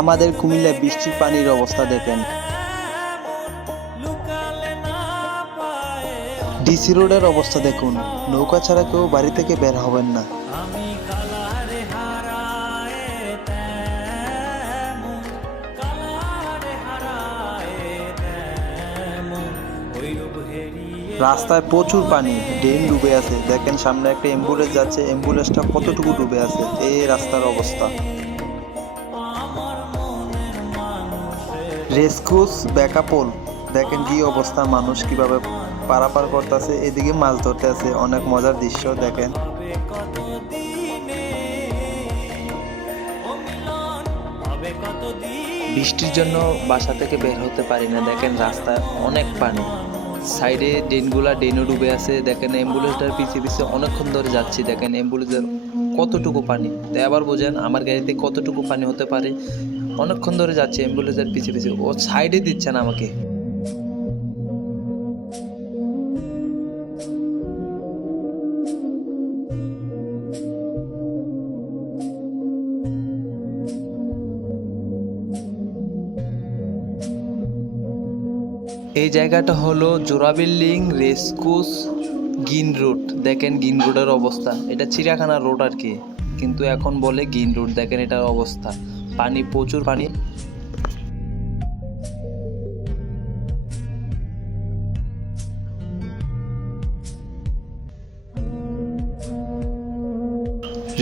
আমাদের কুমিল্লায় বৃষ্টির পানির অবস্থা দেখেন। ডিসি রোডের অবস্থা দেখুন, নৌকা ছাড়া কেউ বাড়ি থেকে বের হবেন না। রাস্তায় প্রচুর পানি, ড্রেন ডুবে আছে। দেখেন সামনে একটা অ্যাম্বুলেন্স যাচ্ছে, অ্যাম্বুলেন্সটা কতটুকু ডুবে আছে, এই রাস্তার অবস্থা। রেস্কুস ব্যাকআপল, দেখেন কি অবস্থা, মানুষ কিভাবে পারাপার করতেছে, এদিকে মাছ ধরতে আছে। অনেক মজার দৃশ্য দেখেন। বৃষ্টির জন্য বাসা থেকে বের হতে পারি না। দেখেন রাস্তায় অনেক পানি, সাইডে ড্রেনও ডুবে আছে। দেখেন অ্যাম্বুলেন্সটার পিছিয়ে পিছিয়ে অনেকক্ষণ ধরে যাচ্ছি। দেখেন অ্যাম্বুলেন্সের কতটুকু পানি, তাই আবার বোঝেন আমার গাড়িতে কতটুকু পানি হতে পারে। অনেকক্ষণ ধরে যাচ্ছে অ্যাম্বুলেন্সের পিছিয়ে পিছিয়ে, ও সাইডে দিচ্ছে না আমাকে। এই জায়গাটা হলো জোড়া বিল্ডিং রেস্কুস গ্রিন রোড। দেখেন গ্রিন রোডের অবস্থা, এটা চিড়িয়াখানা রোড আর কি, কিন্তু এখন বলে গ্রিন রোড। দেখেন এটার অবস্থা, পানি, প্রচুর পানি।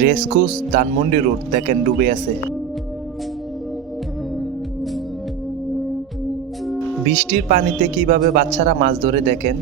রেস্কুস ধানমন্ডি রোড দেখেন ডুবে আছে। বৃষ্টির পানিতে কিভাবে বাচ্চারা মাছ ধরে দেখেন।